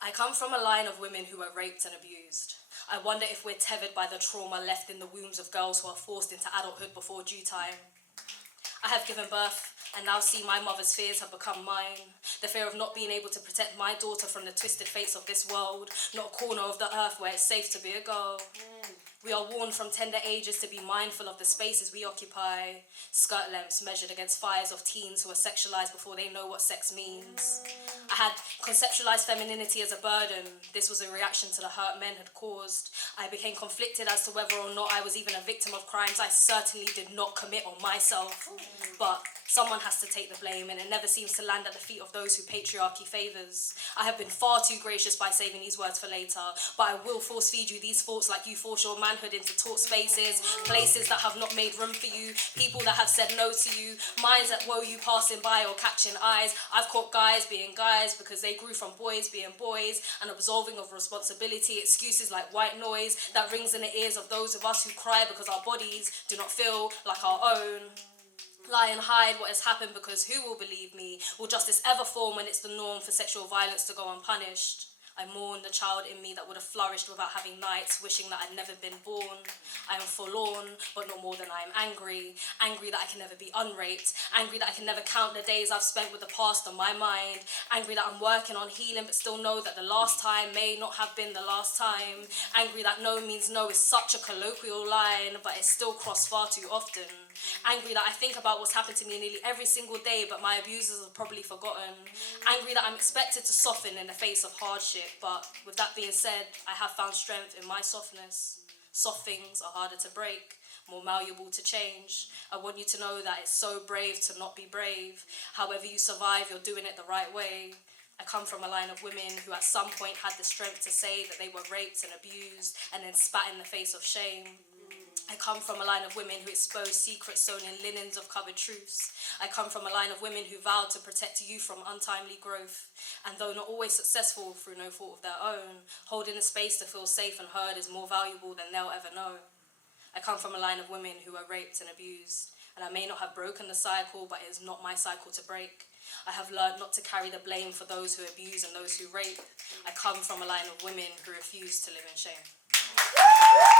I come from a line of women who were raped and abused. I wonder if we're tethered by the trauma left in the wombs of girls who are forced into adulthood before due time. I have given birth and now see my mother's fears have become mine. The fear of not being able to protect my daughter from the twisted fates of this world, not a corner of the earth where it's safe to be a girl. We are warned from tender ages to be mindful of the spaces we occupy. Skirt lengths measured against fires of teens who are sexualized before they know what sex means. I had conceptualized femininity as a burden. This was a reaction to the hurt men had caused. I became conflicted as to whether or not I was even a victim of crimes I certainly did not commit on myself. But someone has to take the blame, and it never seems to land at the feet of those who patriarchy favours. I have been far too gracious by saving these words for later, but I will force feed you these thoughts like you force your manhood into taught spaces, places that have not made room for you, people that have said no to you, minds that woe you passing by or catching eyes. I've caught guys being guys because they grew from boys being boys, and absolving of responsibility, excuses like white noise that rings in the ears of those of us who cry because our bodies do not feel like our own. Lie and hide what has happened because who will believe me? Will justice ever form when it's the norm for sexual violence to go unpunished? I mourn the child in me that would have flourished without having nights, wishing that I'd never been born. I am forlorn, but not more than I am angry. Angry that I can never be unraped. Angry that I can never count the days I've spent with the past on my mind. Angry that I'm working on healing, but still know that the last time may not have been the last time. Angry that no means no is such a colloquial line, but it's still crossed far too often. Angry that I think about what's happened to me nearly every single day, but my abusers have probably forgotten. Angry that I'm expected to soften in the face of hardship, but with that being said, I have found strength in my softness. Soft things are harder to break, more malleable to change. I want you to know that it's so brave to not be brave. However you survive, you're doing it the right way. I come from a line of women who at some point had the strength to say that they were raped and abused and then spat in the face of shame. I come from a line of women who exposed secrets sewn in linens of covered truths. I come from a line of women who vowed to protect you from untimely growth. And though not always successful through no fault of their own, holding a space to feel safe and heard is more valuable than they'll ever know. I come from a line of women who were raped and abused. And I may not have broken the cycle, but it is not my cycle to break. I have learned not to carry the blame for those who abuse and those who rape. I come from a line of women who refuse to live in shame.